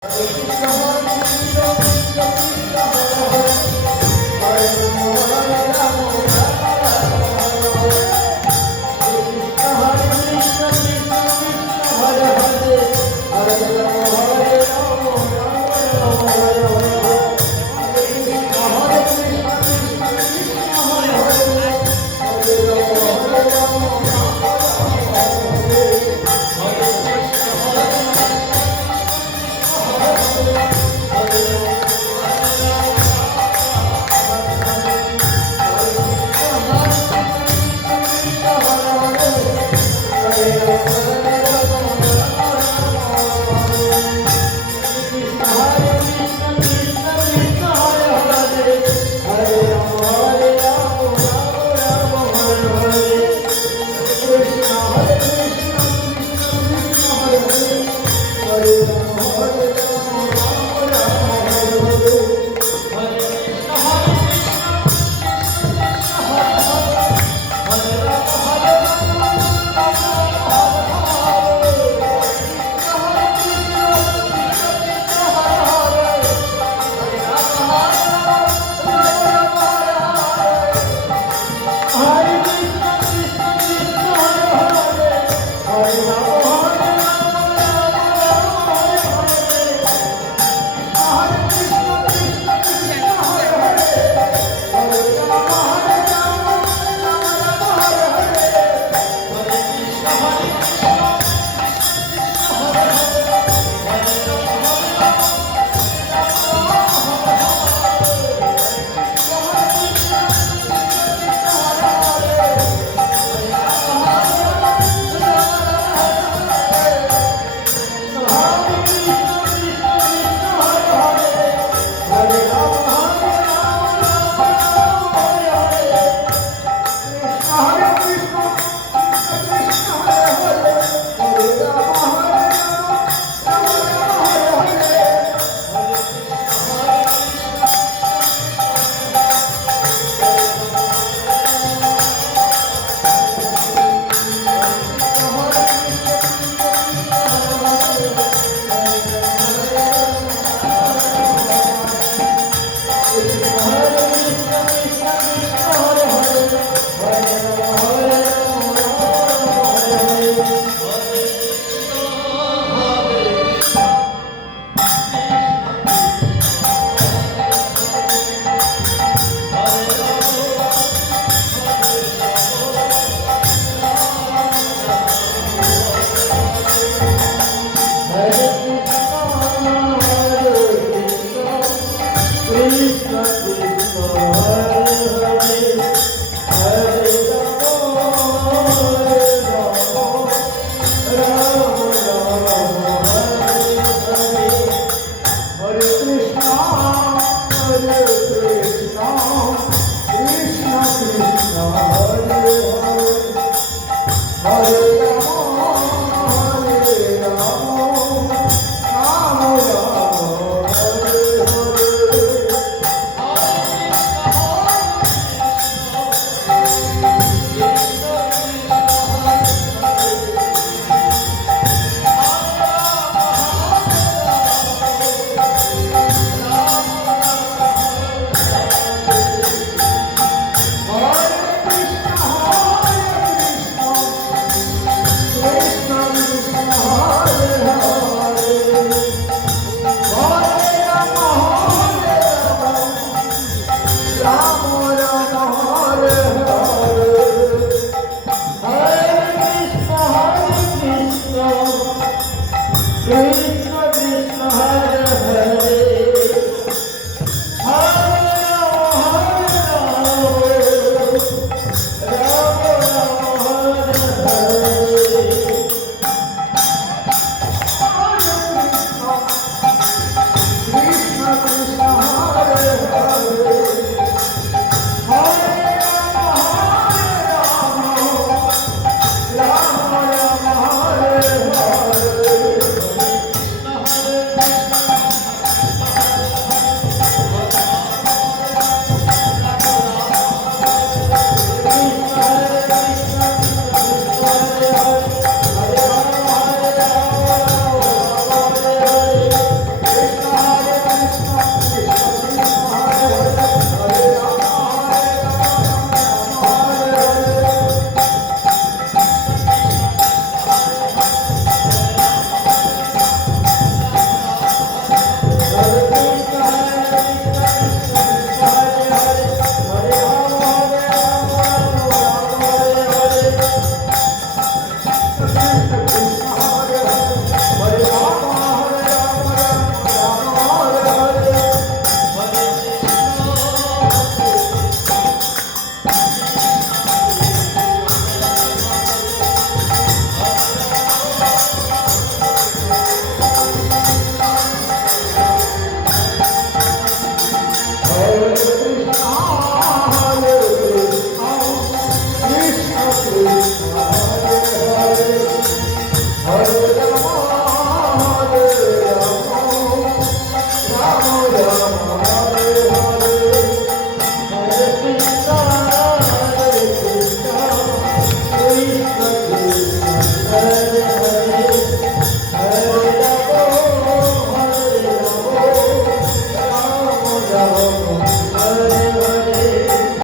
我们。Oh, Hare